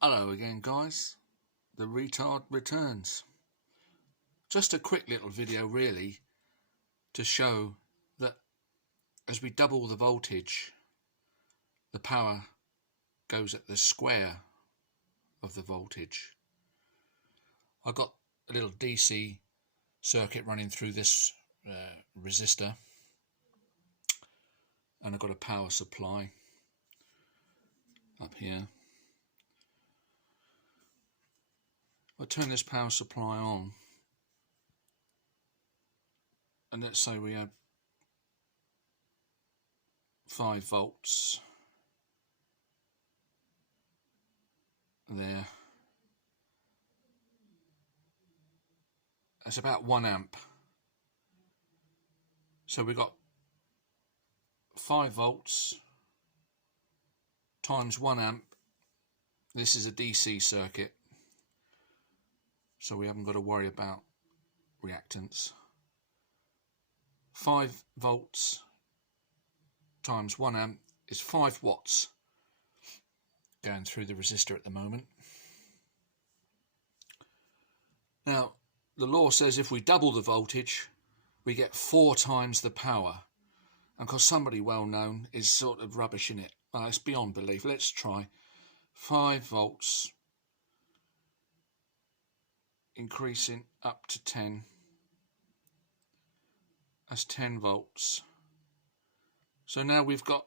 Hello again, guys. The retard returns. Just a quick little video really to show that as we double the voltage, the power goes at the square of the voltage. I've got a little DC circuit running through this resistor, and I've got a power supply up here. I'll turn this power supply on, and let's say we have 5 volts there. That's about 1 amp. So we've got 5 volts times 1 amp. This is a DC circuit, so we haven't got to worry about reactance. 5 volts times 1 amp is 5 watts going through the resistor at the moment. Now, the law says if we double the voltage, we get 4 times the power. And because somebody well known is sort of rubbishing it, it's beyond belief. Let's try 5 volts increasing up to 10. That's 10 volts. So now we've got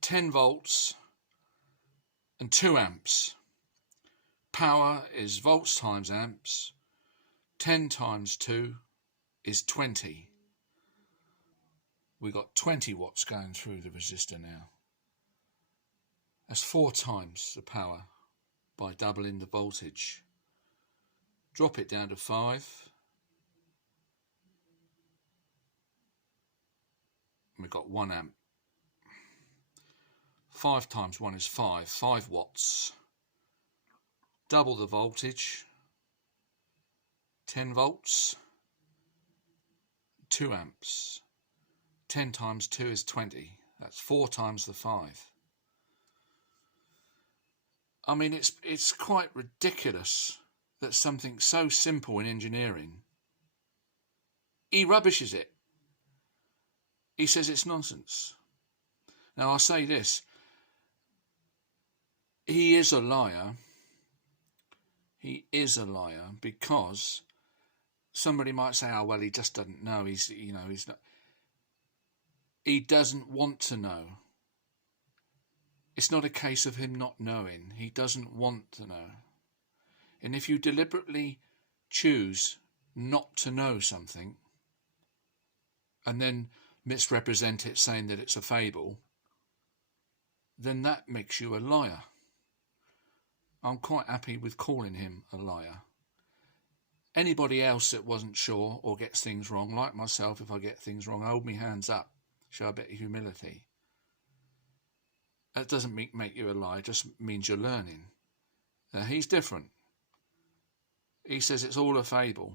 10 volts and 2 amps. Power is volts times amps. 10 times 2 is 20. We've got 20 watts going through the resistor now. That's 4 times the power by doubling the voltage. Drop it down to 5. We've got 1 amp. 5 times 1 is 5. 5 watts. Double the voltage. 10 volts. 2 amps. 10 times 2 is 20. That's 4 times the 5. I mean, it's quite ridiculous that something so simple in engineering, he rubbishes it. He says it's nonsense. Now, I'll say this. He is a liar. He is a liar because somebody might say, oh, well, he just doesn't know. He's not. He doesn't want to know. It's not a case of him not knowing. He doesn't want to know. And if you deliberately choose not to know something and then misrepresent it saying that it's a fable, then that makes you a liar. I'm quite happy with calling him a liar. Anybody else that wasn't sure or gets things wrong, like myself, if I get things wrong, I hold my hands up, show a bit of humility. That doesn't make you a liar, it just means you're learning. He's different. He says it's all a fable.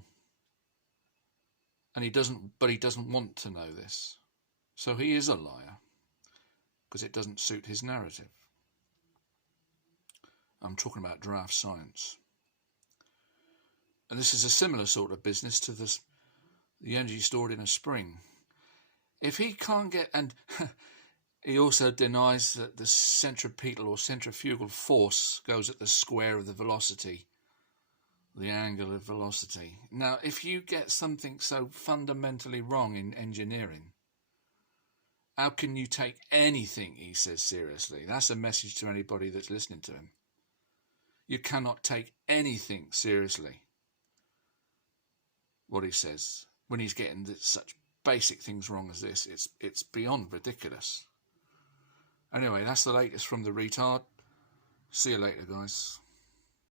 And he doesn't want to know this. So he is a liar, because it doesn't suit his narrative. I'm talking about DraftScience. And this is a similar sort of business to the energy stored in a spring. If he can't get, and he also denies that the centripetal or centrifugal force goes at the square of the velocity, the angular velocity. Now, if you get something so fundamentally wrong in engineering, how can you take anything he says seriously? That's a message to anybody that's listening to him. You cannot take anything seriously, what he says, when he's getting such basic things wrong as this. It's beyond ridiculous. Anyway, that's the latest from the retard. See you later, guys.